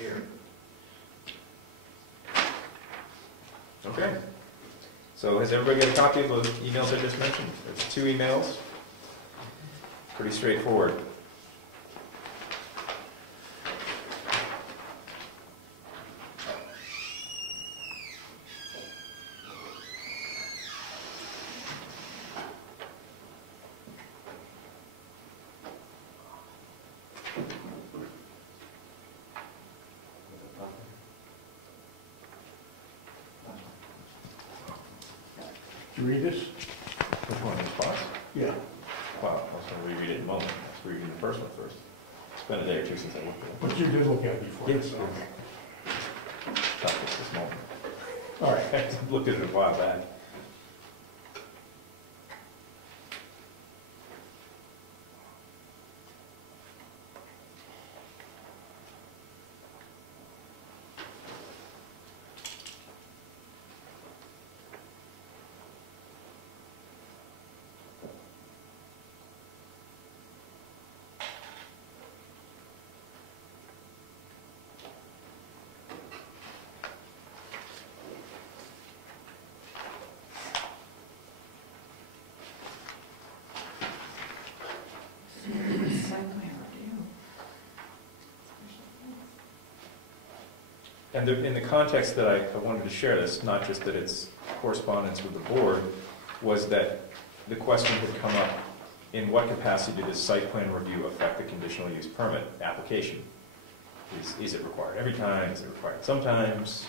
here. Okay. So has everybody got a copy of the emails I just mentioned? It's 2 emails. Pretty straightforward. Did you read this? Which one, the response? Yeah. Wow, I was going to reread it in a moment. Let's reread the first one first. It's been a day or two since I looked at it. But you did look at it before. Yes. Okay. Not just this moment. All right. I looked at it a while back. And in the context that I wanted to share this, not just that it's correspondence with the board, was that the question had come up, in what capacity does site plan review affect the conditional use permit application? Is it required every time? Is it required sometimes?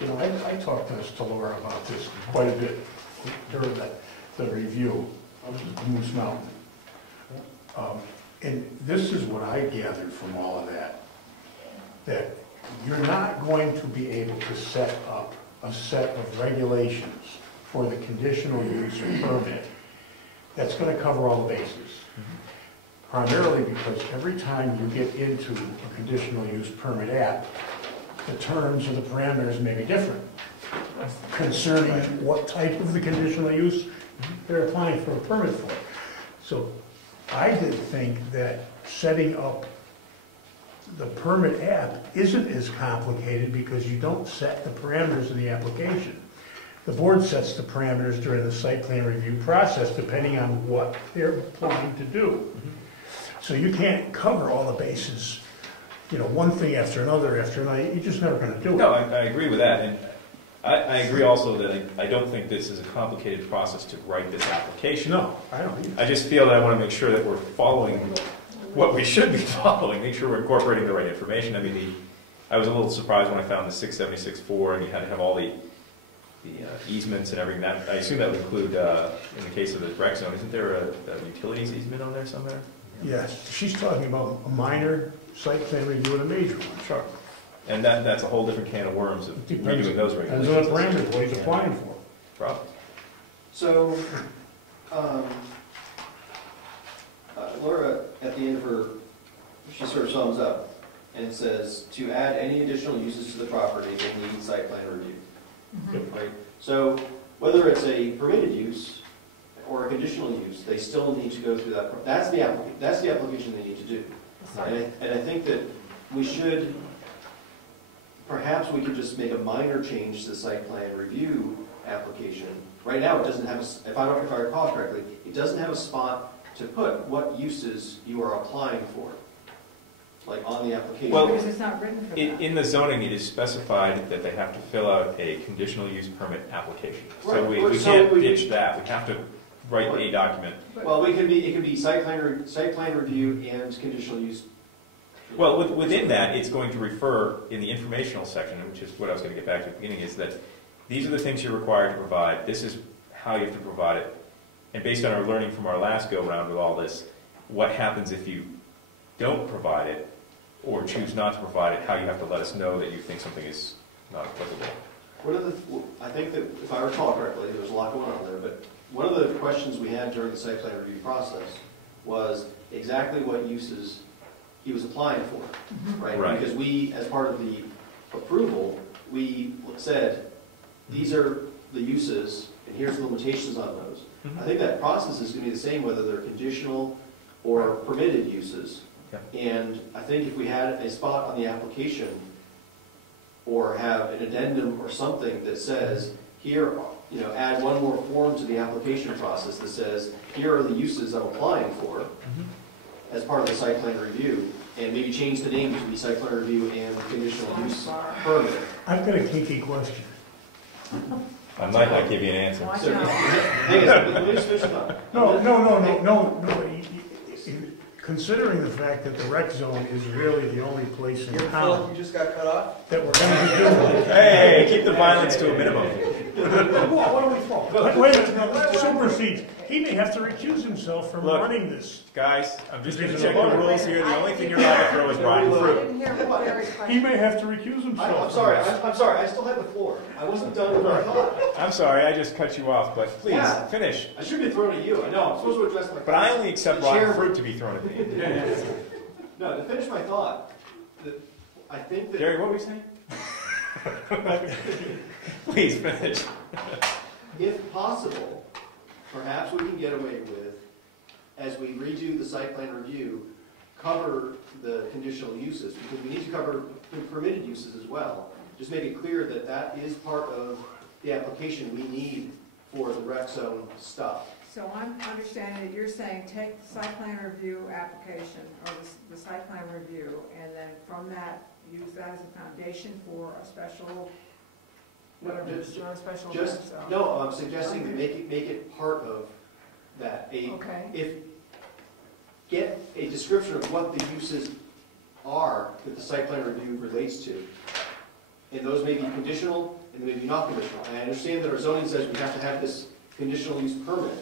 You know, I talked to Laura about this quite a bit during the review of Moose Mountain. And this is what I gathered from all of that, that you're not going to be able to set up a set of regulations for the conditional use permit that's going to cover all the bases. Primarily because every time you get into a conditional use permit app, the terms or the parameters may be different concerning what type of the conditional use they're applying for a permit for. So I did think that setting up the permit app isn't as complicated because you don't set the parameters in the application. The board sets the parameters during the site plan review process depending on what they're planning to do. So you can't cover all the bases, you know, one thing after another. You're just never going to do it. No, I agree with that. And I agree also that I don't think this is a complicated process to write this application. No, I don't either. I just feel that I want to make sure that we're following what we should be following, make sure we're incorporating the right information. I mean, I was a little surprised when I found the 676.4 and you had to have all the easements and everything. That I assume that would include, in the case of the rec zone, isn't there a utilities easement on there somewhere? Yes, she's talking about a minor site plan review and a major one. Sure. And that's a whole different can of worms of redoing those regulations. Depends on the parameters, what he's applying for. Probably. So, Laura, at the end of her, she sort of sums up and says, to add any additional uses to the property, they need site plan review. Right? So, whether it's a permitted use or a conditional use, they still need to go through that. That's the application they need to do. And I think that we should, perhaps we could just make a minor change to the site plan review application. Right now, it doesn't have, if I recall correctly, it doesn't have a spot to put what uses you are applying for, like on the application. Well, because it's not written for that. In the zoning, it is specified that they have to fill out a conditional use permit application. So Right. we can't ditch that. We have to write a document. Well, it could be site plan review and conditional use. Well, within that, it's going to refer in the informational section, which is what I was going to get back to at the beginning, is that these are the things you're required to provide. This is how you have to provide it. And based on our learning from our last go-around with all this, what happens if you don't provide it or choose not to provide it, how you have to let us know that you think something is not applicable. I think that, if I recall correctly, there was a lot going on there, but one of the questions we had during the site plan review process was exactly what uses he was applying for, right? Because we, as part of the approval, we said, these are the uses, and here's the limitations on those. I think that process is going to be the same whether they're conditional or permitted uses. And I think if we had a spot on the application, or have an addendum or something that says, here, add one more form to the application process that says, here are the uses I'm applying for as part of the site plan review, and maybe change the name to be site plan review and conditional use permit. I've got a kinky question. I might not give you an answer. So, thing is, let me just finish the thought. No. Considering the fact that the rec zone is really the only place in You town just got cut off? that we're going to be doing. Hey, keep the violence to a minimum. What are we for? Wait a minute, no, that supersedes. He may have to recuse himself from Look. running this. Guys, I'm just going to check the rules here. The only thing you're allowed to throw is rotten I fruit. didn't hear what Gary's He question. may have to recuse himself. I'm sorry, I still have the floor. I wasn't done with my thought. I'm sorry, I just cut you off, but please, Yeah. finish. I should be thrown at you, I know, I'm supposed to address my. But I only accept The rotten chair- fruit to be thrown at me. No, to finish my thought, I think that. Gary, what were you saying? Please, finish. If possible, perhaps we can get away with, as we redo the site plan review, cover the conditional uses, because we need to cover the permitted uses as well. Just make it clear that that is part of the application we need for the rec zone stuff. So I'm understanding that you're saying take the site plan review application, or the site plan review, and then from that, use that as a foundation for a special, whatever, or a special event, Just, so. no, I'm suggesting to make it part of that. Okay, Get a description of what the uses are that the site plan review relates to. And those may be conditional, and they may be not conditional. And I understand that our zoning says we have to have this conditional use permit.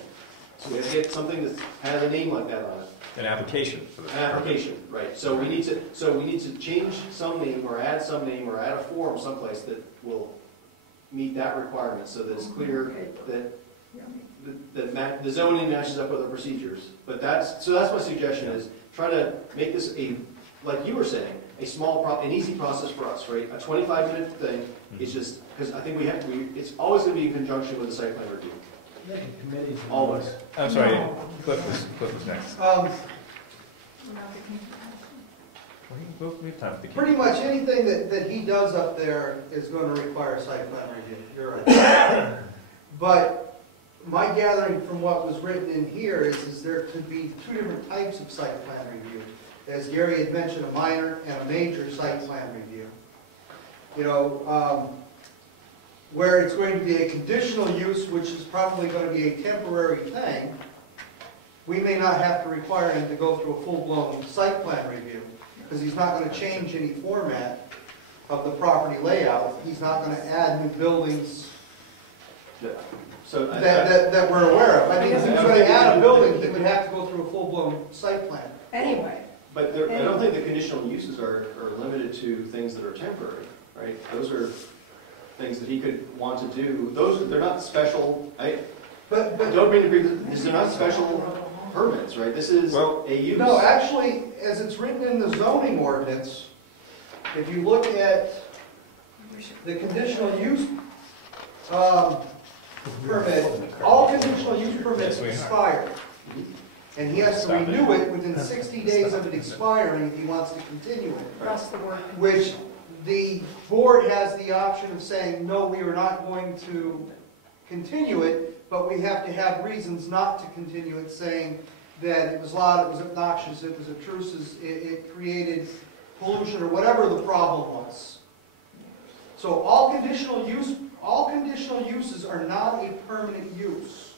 So we have to get something that has a name like that on it. An application for the An application, right. So we need to change some name, or add some name, or add a form someplace that will meet that requirement, so that it's clear that the zoning matches up with the procedures. But that's my suggestion, is try to make this like you were saying, an easy process for us, right? A 25-minute thing. It's just, because I think it's always going to be in conjunction with the site plan review. Always. I'm sorry, Cliff was next. We have time for the Pretty much anything that he does up there is going to require site plan review. You're right. But my gathering from what was written in here is there could be two different types of site plan review. As Gary had mentioned, a minor and a major site plan review. Where it's going to be a conditional use, which is probably going to be a temporary thing, we may not have to require him to go through a full-blown site plan review, because he's not going to change any format of the property layout. He's not going to add new buildings So that we're aware of. I mean, if he was going to add a building, he would have to go through a full-blown site plan. anyway, But I don't think the conditional uses are limited to things that are temporary, right? Those are things that he could want to do. They're not special, But don't mean to agree, these are not special permits, right? This is a use. no, actually, as it's written in the zoning ordinance, if you look at the conditional use permit, all conditional use permits expire. And he has to renew it within 60 days of it expiring if he wants to continue it. that's the word. Which the board has the option of saying, no, we are not going to continue it, but we have to have reasons not to continue it, saying that it was loud, it was obnoxious, it was obtrusive, it created pollution, or whatever the problem was. So all conditional uses are not a permanent use.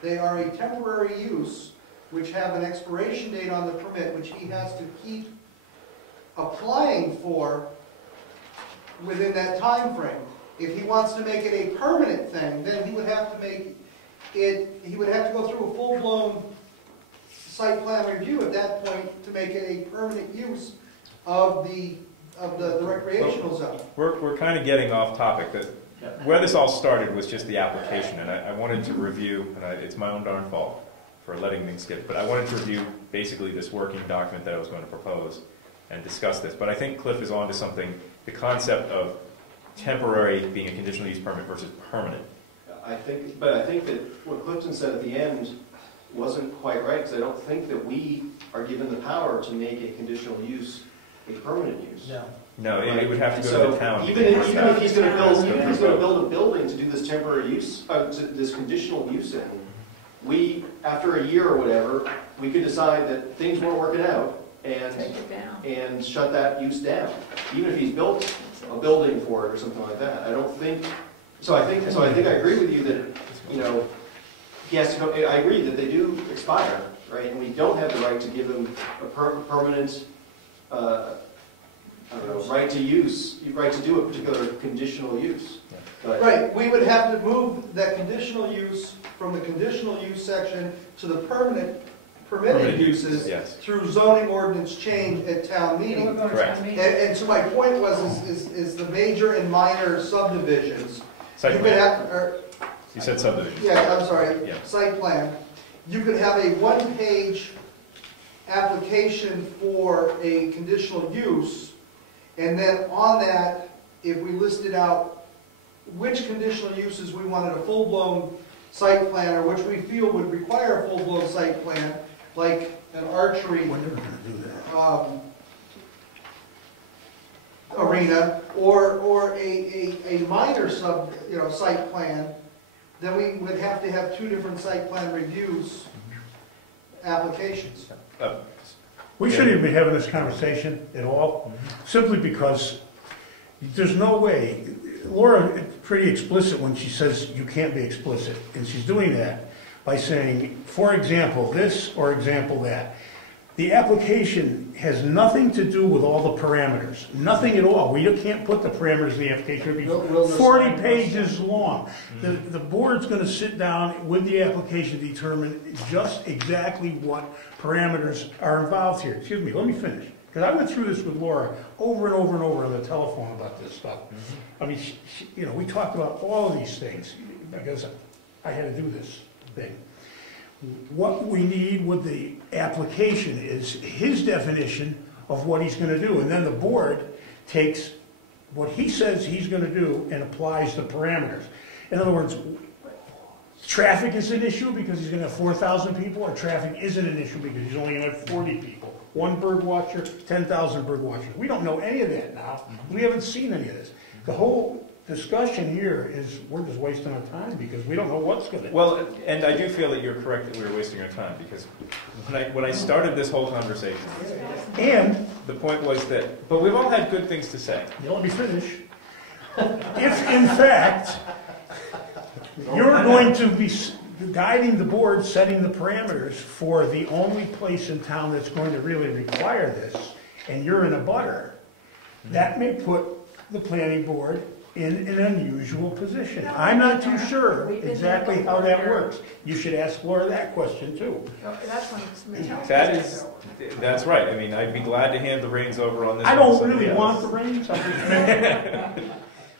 They are a temporary use, which have an expiration date on the permit, which he has to keep applying for within that time frame. If he wants to make it a permanent thing, then he would have to go through a full-blown site plan review at that point to make it a permanent use of the recreational zone. We're kind of getting off topic. Where this all started was just the application, and I wanted to review, and it's my own darn fault for letting things skip, but I wanted to review basically this working document that I was going to propose and discuss this. But I think Cliff is on to something, the concept of temporary being a conditional use permit versus permanent. I think that what Clifton said at the end wasn't quite right, because I don't think that we are given the power to make a conditional use a permanent use. No, it would have to go So to the town. even if he's going to build a building to do this temporary use, to this conditional use in, we, after a year or whatever, we could decide that things weren't working out Take it down. and shut that use down, even if he's built a building for it or something like that. I don't think, I think I agree with you that, you know, he has to go, I agree that they do expire, right? And we don't have the right to give him a permanent, I don't know, right to use, right to do a particular conditional use. But Right, we would have to move that conditional use from the conditional use section to the permitted uses Yes. through zoning ordinance change at town meeting. We're going to Correct. town meeting. And so my point was, is the major and minor subdivisions. Site You could plan. have, You said subdivision. yeah, I'm sorry, Yeah. site plan. You could have a one-page application for a conditional use, and then on that, if we listed out which conditional uses we wanted a full-blown site plan, or which we feel would require a full-blown site plan, like an archery We're never gonna do that. arena, or a minor site plan, then we would have to have two different site plan reviews applications. We shouldn't even be having this conversation at all, simply because there's no way. Laura is pretty explicit when she says you can't be explicit, and she's doing that by saying, for example, this or example that. The application has nothing to do with all the parameters, nothing at all. We can't put the parameters in the application. It'll be 40 pages long. The board's going to sit down with the application to determine just exactly what parameters are involved here. Excuse me, let me finish. Because I went through this with Laura over and over and over on the telephone about this stuff. I mean, we talked about all of these things because I had to do this thing. What we need with the application is his definition of what he's going to do, and then the board takes what he says he's going to do and applies the parameters. In other words, traffic is an issue because he's going to have 4,000 people, or traffic isn't an issue because he's only going to have 40 people. One bird watcher, 10,000 bird watchers. We don't know any of that now. We haven't seen any of this. The whole discussion here is we're just wasting our time because we don't know what's going to. Well, and I do feel that you're correct that we were wasting our time, because when I started this whole conversation, And, the point was that, but we've all had good things to say. let me finish. If in fact you're going to be guiding the board, setting the parameters for the only place in town that's going to really require this, and you're in a butter, that may put the planning board in an unusual position. I'm not too sure exactly how that works. You should ask Laura that question too. That's when That's right. I mean, I'd be glad to hand the reins over on this. I to don't somebody really else. want the reins.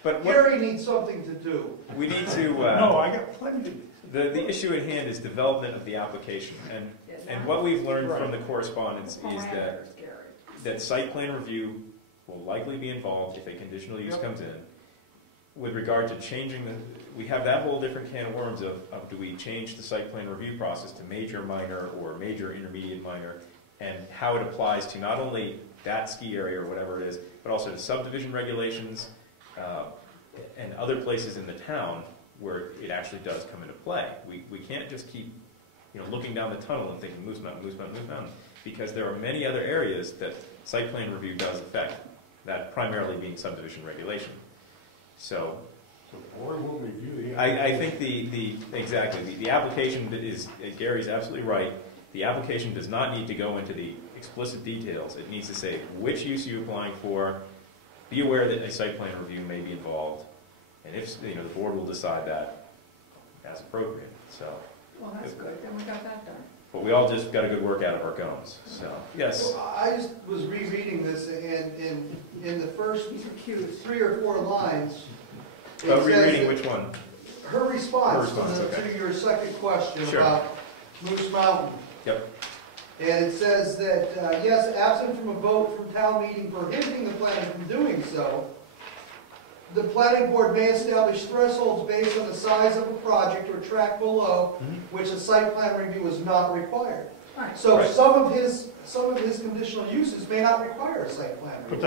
But Gary needs something to do. we need to. No, I got plenty to do. The issue at hand is development of the application, and what we've learned from the correspondence is that site plan review will likely be involved if a conditional use comes in. With regard to changing we have that whole different can of worms of do we change the site plan review process to major, minor, or major, intermediate, minor, and how it applies to not only that ski area or whatever it is, but also to subdivision regulations and other places in the town where it actually does come into play. We can't just keep looking down the tunnel and thinking Moose Mountain, Moose Mountain, Moose Mountain, because there are many other areas that site plan review does affect, that primarily being subdivision regulation. So The board will review the I think the application is, Gary's absolutely right, the application does not need to go into the explicit details. It needs to say which use you're applying for, be aware that a site plan review may be involved, and if the board will decide that as appropriate. So, Well, that's good, then we got that done. but we all just got a good work out of our gums. So, yes. Well, I just was rereading this, and in the first He's accused. 3 or 4 lines, it About says rereading that which one? her response, Her response, okay. to your second question Sure. about Moose Mountain. Yep. And it says that, yes, absent from a vote from town meeting prohibiting the planner from doing so, the planning board may establish thresholds based on the size of a project or tract below, which a site plan review is not required. Right. So Right. some of his conditional uses may not require a site plan review. But